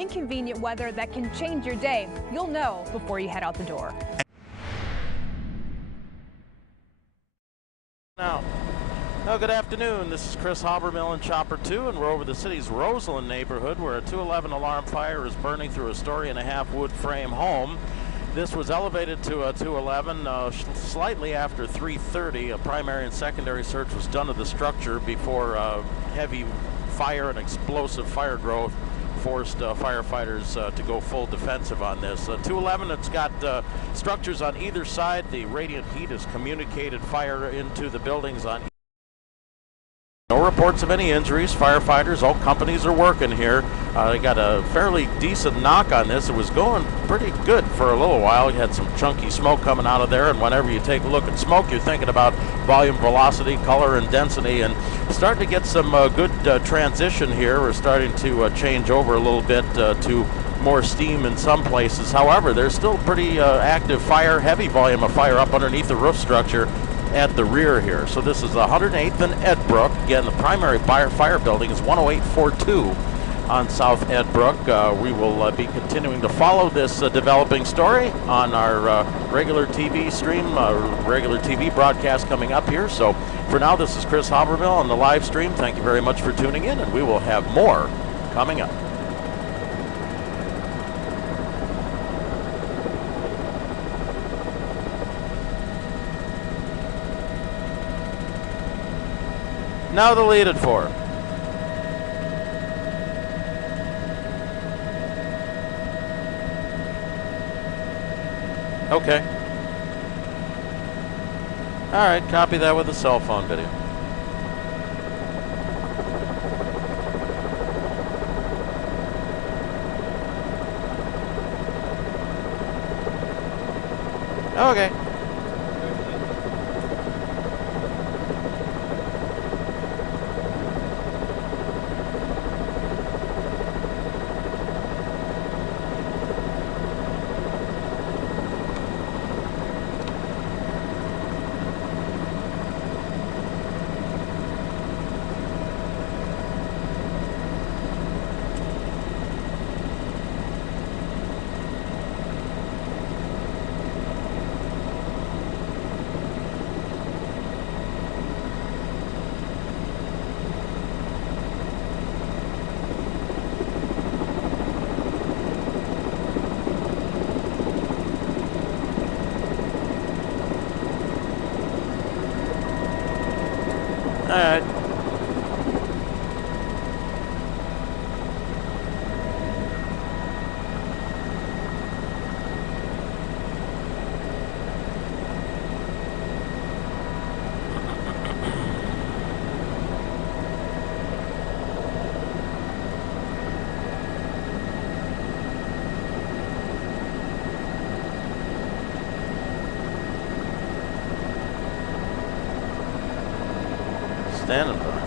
inconvenient weather that can change your day. You'll know before you head out the door. Now, good afternoon. This is Kris Habermehl in Chopper 2, and we're over the city's Roseland neighborhood where a 211 alarm fire is burning through a story-and-a-half wood frame home. This was elevated to a 211 slightly after 3:30. A primary and secondary search was done of the structure before heavy fire and explosive fire growth forced firefighters to go full defensive on this. 211, it's got structures on either side. The radiant heat has communicated fire into the buildings on No reports of any injuries. Firefighters, all companies are working here. They got a fairly decent knock on this. It was going pretty good for a little while. You had some chunky smoke coming out of there, and whenever you take a look at smoke, you're thinking about volume, velocity, color, and density, and starting to get some good transition here. We're starting to change over a little bit to more steam in some places. However, there's still pretty active fire, heavy volume of fire up underneath the roof structure at the rear here. So this is 108th and Edbrooke. Again, the primary fire building is 10842 on South Edbrooke. We will be continuing to follow this developing story on our regular TV stream, regular TV broadcast coming up here. So for now, this is Kris Habermehl on the live stream. Thank you very much for tuning in, and we will have more coming up. Now the lead at 4. Okay. All right, copy that with a cell phone video. Okay. All right. Standing by.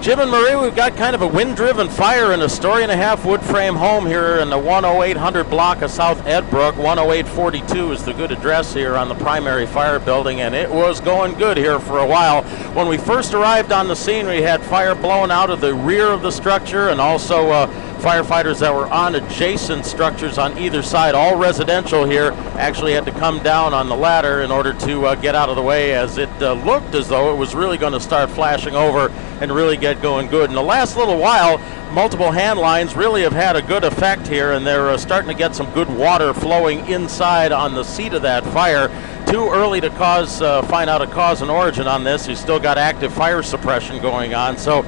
Jim and Marie, we've got kind of a wind-driven fire in a story-and-a-half wood frame home here in the 10800 block of South Edbrooke. 10842 is the good address here on the primary fire building, and it was going good here for a while. When we first arrived on the scene, we had fire blowing out of the rear of the structure and also Firefighters that were on adjacent structures on either side, all residential here, actually had to come down on the ladder in order to get out of the way, as it looked as though it was really going to start flashing over and really get going good. In the last little while, multiple hand lines really have had a good effect here, and they're starting to get some good water flowing inside on the seat of that fire. Too early to find out a cause and origin on this. You still got active fire suppression going on. So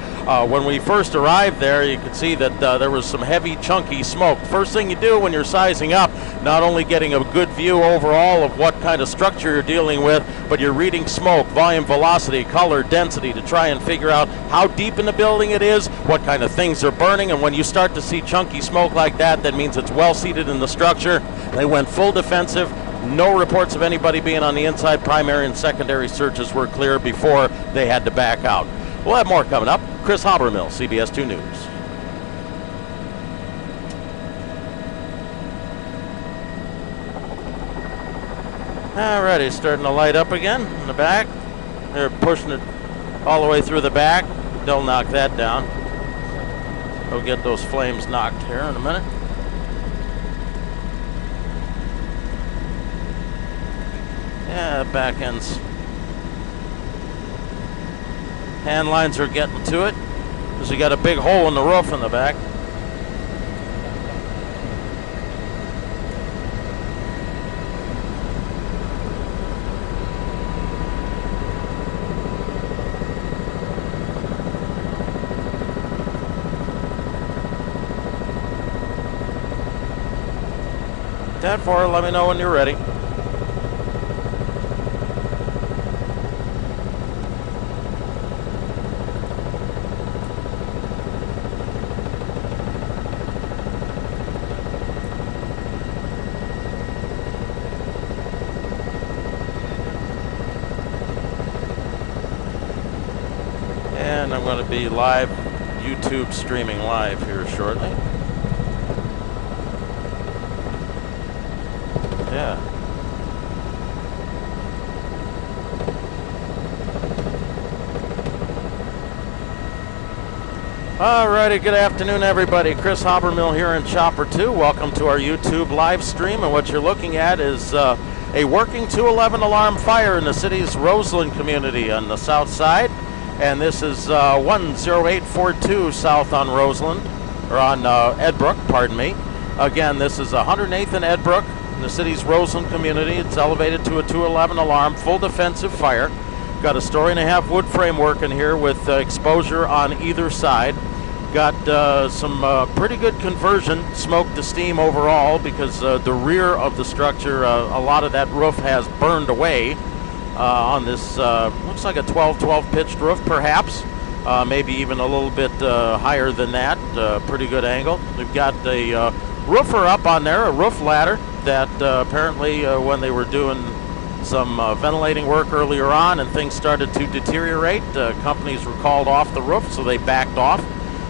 when we first arrived there, you could see that there was some heavy, chunky smoke. First thing you do when you're sizing up, not only getting a good view overall of what kind of structure you're dealing with, but you're reading smoke, volume, velocity, color, density, to try and figure out how deep in the building it is, what kind of things are burning. And when you start to see chunky smoke like that, that means it's well seated in the structure. They went full defensive. No reports of anybody being on the inside. Primary and secondary searches were clear before they had to back out. We'll have more coming up. Kris Habermehl, CBS 2 News. Alrighty, starting to light up again in the back. They're pushing it all the way through the back. They'll knock that down. They'll get those flames knocked here in a minute. Yeah, back ends. Hand lines are getting to it because you got a big hole in the roof in the back. Tab 4, let me know when you're ready. And I'm going to be live, YouTube streaming live here shortly. Yeah. Alrighty, good afternoon everybody. Kris Habermehl here in Chopper 2. Welcome to our YouTube live stream, and what you're looking at is a working 211 alarm fire in the city's Roseland community on the south side. And this is 10842 south on Roseland, or on Edbrooke, pardon me. Again, this is 108th and Edbrooke in the city's Roseland community. It's elevated to a 211 alarm, full defensive fire. Got a 1.5-story wood frame working here with exposure on either side. Got some pretty good conversion, smoke to steam overall, because the rear of the structure, a lot of that roof has burned away. On this, looks like a 12-12 pitched roof, perhaps. Maybe even a little bit higher than that. Pretty good angle. We've got a roofer up on there, a roof ladder that apparently when they were doing some ventilating work earlier on and things started to deteriorate, companies were called off the roof, so they backed off.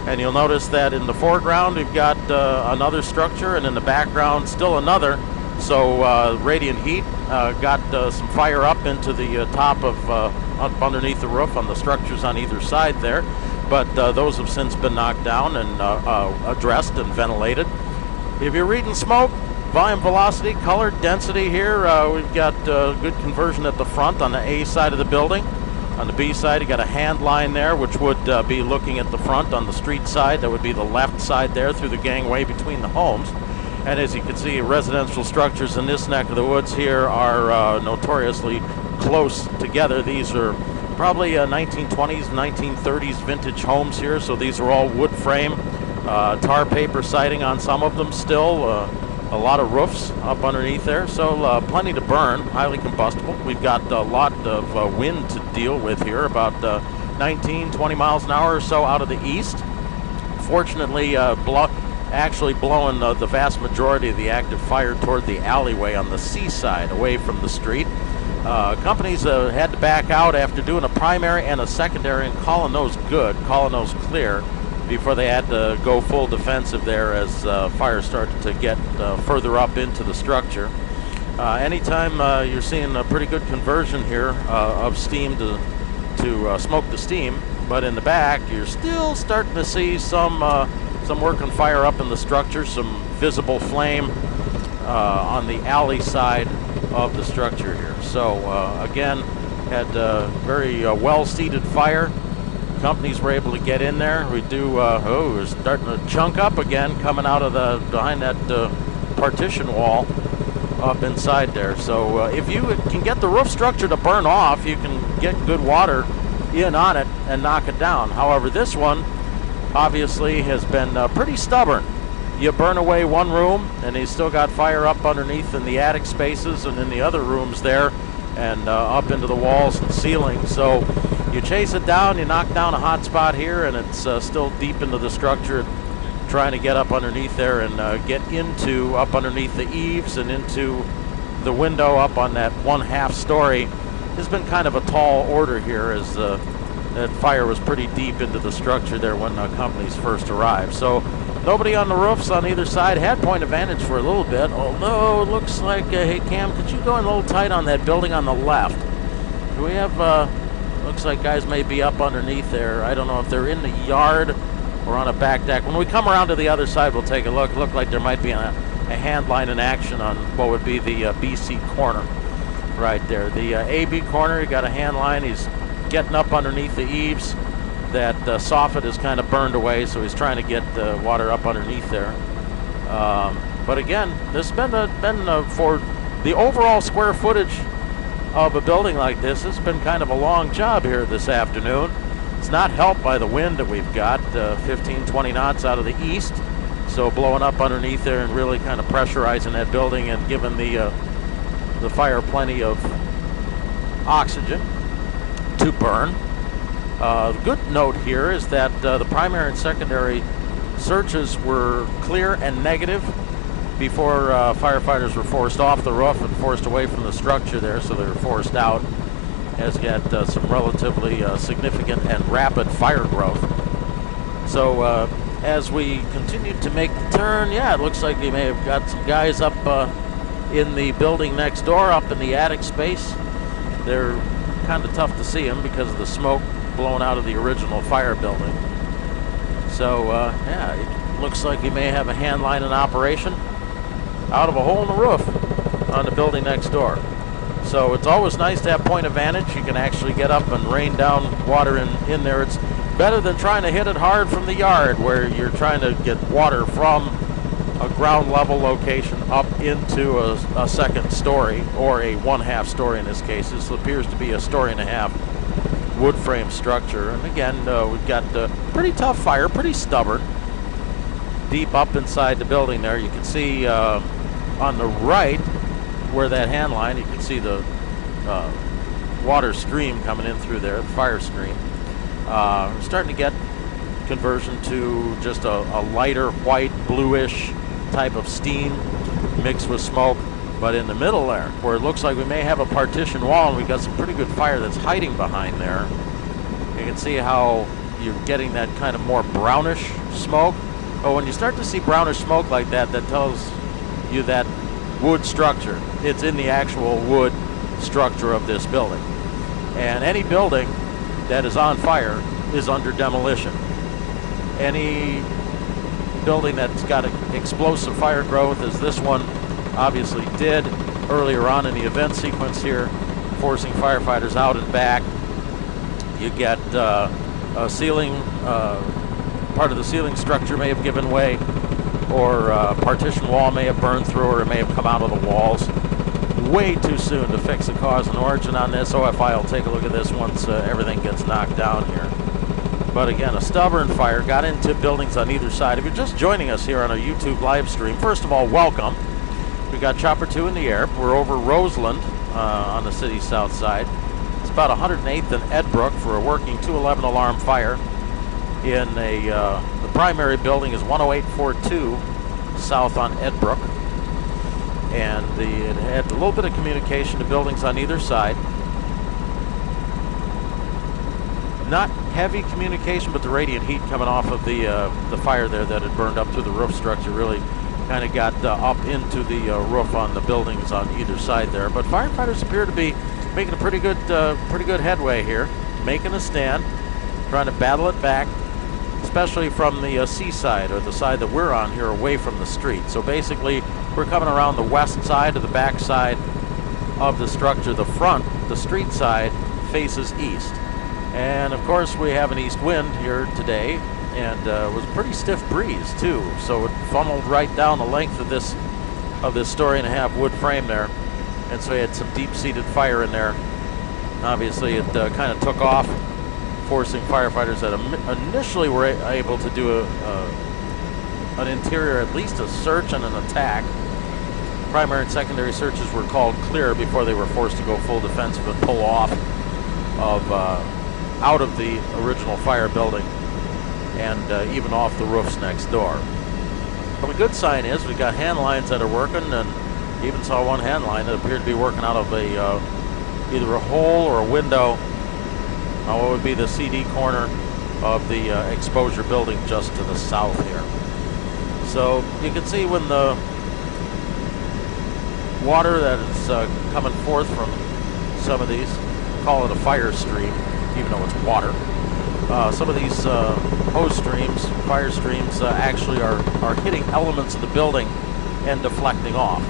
And you'll notice that in the foreground we've got another structure, and in the background still another. So radiant heat got some fire up into the top of up underneath the roof on the structures on either side there, but those have since been knocked down and addressed and ventilated. If you're reading smoke, volume, velocity, color, density here, we've got good conversion at the front on the A side of the building. On the B side, you got a hand line there, which would be looking at the front. On the street side, that would be the left side there through the gangway between the homes. And as you can see, residential structures in this neck of the woods here are notoriously close together. These are probably 1920s, 1930s vintage homes here. So these are all wood frame, tar paper siding on some of them still. A lot of roofs up underneath there, so plenty to burn, highly combustible. We've got a lot of wind to deal with here, about 19, 20 miles an hour or so out of the east. Fortunately, actually blowing the vast majority of the active fire toward the alleyway on the seaside, away from the street. Companies had to back out after doing a primary and a secondary and calling those good, calling those clear, before they had to go full defensive there as fire started to get further up into the structure. Anytime you're seeing a pretty good conversion here of steam to smoke to steam, but in the back you're still starting to see some some work on fire up in the structure, some visible flame on the alley side of the structure here. So again, had very well-seated fire. Companies were able to get in there. We do, we're starting to chunk up again, coming out of behind that partition wall up inside there. So if you can get the roof structure to burn off, you can get good water in on it and knock it down. However, this one obviously has been pretty stubborn. You burn away one room and he's still got fire up underneath in the attic spaces and in the other rooms there, and up into the walls and ceiling. So you chase it down, you knock down a hot spot here, and it's still deep into the structure, trying to get up underneath there and get up underneath the eaves and into the window up on that 1/2 story. Has been kind of a tall order here, as that fire was pretty deep into the structure there when companies first arrived. So nobody on the roofs on either side had point of vantage for a little bit, although it looks like, hey Cam, could you go in a little tight on that building on the left? Do we have, looks like guys may be up underneath there. I don't know if they're in the yard or on a back deck. When we come around to the other side, we'll take a look. Look like there might be a hand line in action on what would be the BC corner right there. The AB corner, you got a hand line. He's getting up underneath the eaves. That soffit is kind of burned away, so he's trying to get the water up underneath there. But again, this has been for the overall square footage of a building like this, it's been kind of a long job here this afternoon. It's not helped by the wind that we've got, 15, 20 knots out of the east. So blowing up underneath there and really kind of pressurizing that building and giving the fire plenty of oxygen to burn. The good note here is that the primary and secondary searches were clear and negative before firefighters were forced off the roof and forced away from the structure there, so they were forced out. Has got some relatively significant and rapid fire growth. So as we continue to make the turn, yeah, it looks like you may have got some guys up in the building next door, up in the attic space. They're kind of tough to see them because of the smoke blowing out of the original fire building. So yeah, it looks like you may have a hand line in operation out of a hole in the roof on the building next door. So it's always nice to have point of vantage. You can actually get up and rain down water in there. It's better than trying to hit it hard from the yard, where you're trying to get water from a ground level location up into a second story, or a 1/2 story in this case. This appears to be a 1.5 story wood frame structure. And again, we've got pretty tough fire, pretty stubborn, deep up inside the building there. You can see on the right where that hand line, you can see the water stream coming in through there, the fire stream. We're starting to get conversion to just a lighter white, bluish type of steam mixed with smoke. But in the middle there, where it looks like we may have a partition wall, and we've got some pretty good fire that's hiding behind there, you can see how you're getting that kind of more brownish smoke. But when you start to see brownish smoke like that, that tells you that wood structure. It's in the actual wood structure of this building. And any building that is on fire is under demolition. Any building that's got explosive fire growth, as this one obviously did earlier on in the event sequence here, forcing firefighters out and back. You get a ceiling, part of the ceiling structure may have given way, or a partition wall may have burned through, or it may have come out of the walls. Way too soon to fix the cause and origin on this. OFI will take a look at this once everything gets knocked down here. But again, a stubborn fire got into buildings on either side. If you're just joining us here on our YouTube live stream, first of all, welcome. We got Chopper 2 in the air. We're over Roseland on the city's south side. It's about 108th and Edbrooke for a working 211 alarm fire. In the primary building is 10842 south on Edbrooke. And it had a little bit of communication to buildings on either side. Not heavy communication, but the radiant heat coming off of the fire there that had burned up through the roof structure really kind of got up into the roof on the buildings on either side there. But firefighters appear to be making a pretty good headway here, making a stand, trying to battle it back. especially from the seaside, or the side that we're on here, away from the street. So basically, we're coming around the west side to the back side of the structure. The front, the street side, faces east. And of course, we have an east wind here today, and it was a pretty stiff breeze too. So it funneled right down the length of this story-and-a-half wood frame there. And so we had some deep-seated fire in there. Obviously, it kind of took off, forcing firefighters that initially were able to do an interior, at least a search and an attack. Primary and secondary searches were called clear before they were forced to go full defensive and pull off out of the original fire building, and even off the roofs next door. But the good sign is we've got hand lines that are working, and even saw one hand line that appeared to be working out of either a hole or a window. What would be the CD corner of the exposure building just to the south here. So you can see when the water that is coming forth from some of these, call it a fire stream, even though it's water. Some of these hose streams, fire streams, actually are hitting elements of the building and deflecting off.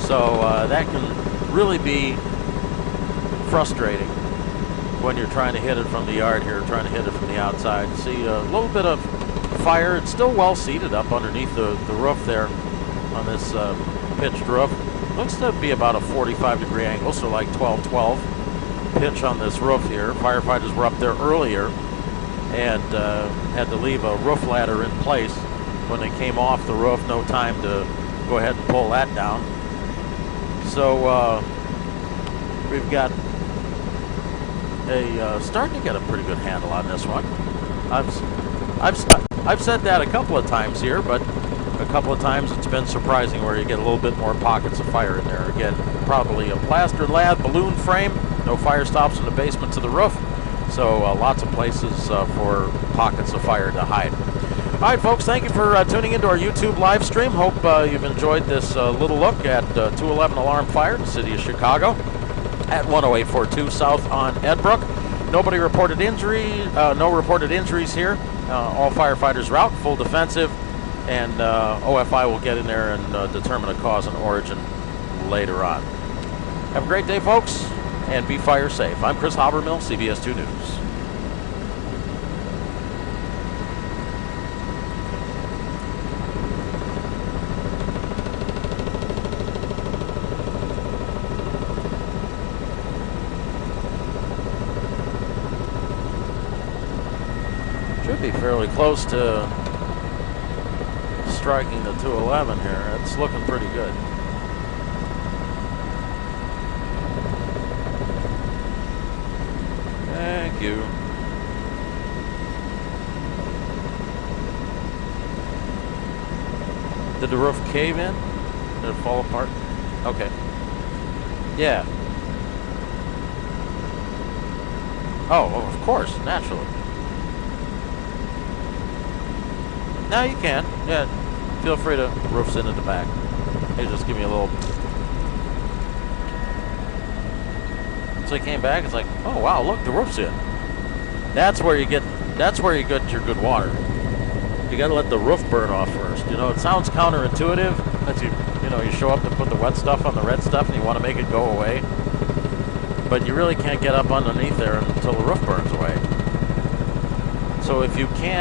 So that can really be frustrating when you're trying to hit it from the yard here, trying to hit it from the outside. See a little bit of fire. It's still well seated up underneath the roof there on this pitched roof. Looks to be about a 45-degree angle, so like 12-12 pitch on this roof here. Firefighters were up there earlier and had to leave a roof ladder in place when they came off the roof. No time to go ahead and pull that down. So we've got starting to get a pretty good handle on this one. I've said that a couple of times here, but a couple of times it's been surprising where you get a little bit more pockets of fire in there. Again, probably a plaster lath balloon frame, no fire stops in the basement to the roof, so lots of places for pockets of fire to hide. All right, folks, thank you for tuning into our YouTube live stream. Hope you've enjoyed this little look at 211 alarm fire in the city of Chicago at 10842 South on Edbrooke. Nobody reported injury, no reported injuries here. All firefighters are out, full defensive, and OFI will get in there and determine a cause and origin later on. Have a great day, folks, and be fire safe. I'm Kris Habermehl, CBS 2 News. Should be fairly close to striking the 211 here. It's looking pretty good. Thank you. Did the roof cave in? Did it fall apart? Okay. Yeah. Oh, well, of course, naturally. No, you can. Yeah, feel free to roofs in at the back. Hey, just give me a little. So he came back. It's like, oh wow, look, the roof's in. That's where you get. That's where you get your good water. You got to let the roof burn off first. You know, it sounds counterintuitive. That you show up to put the wet stuff on the red stuff, and you want to make it go away. But you really can't get up underneath there until the roof burns away. So if you can.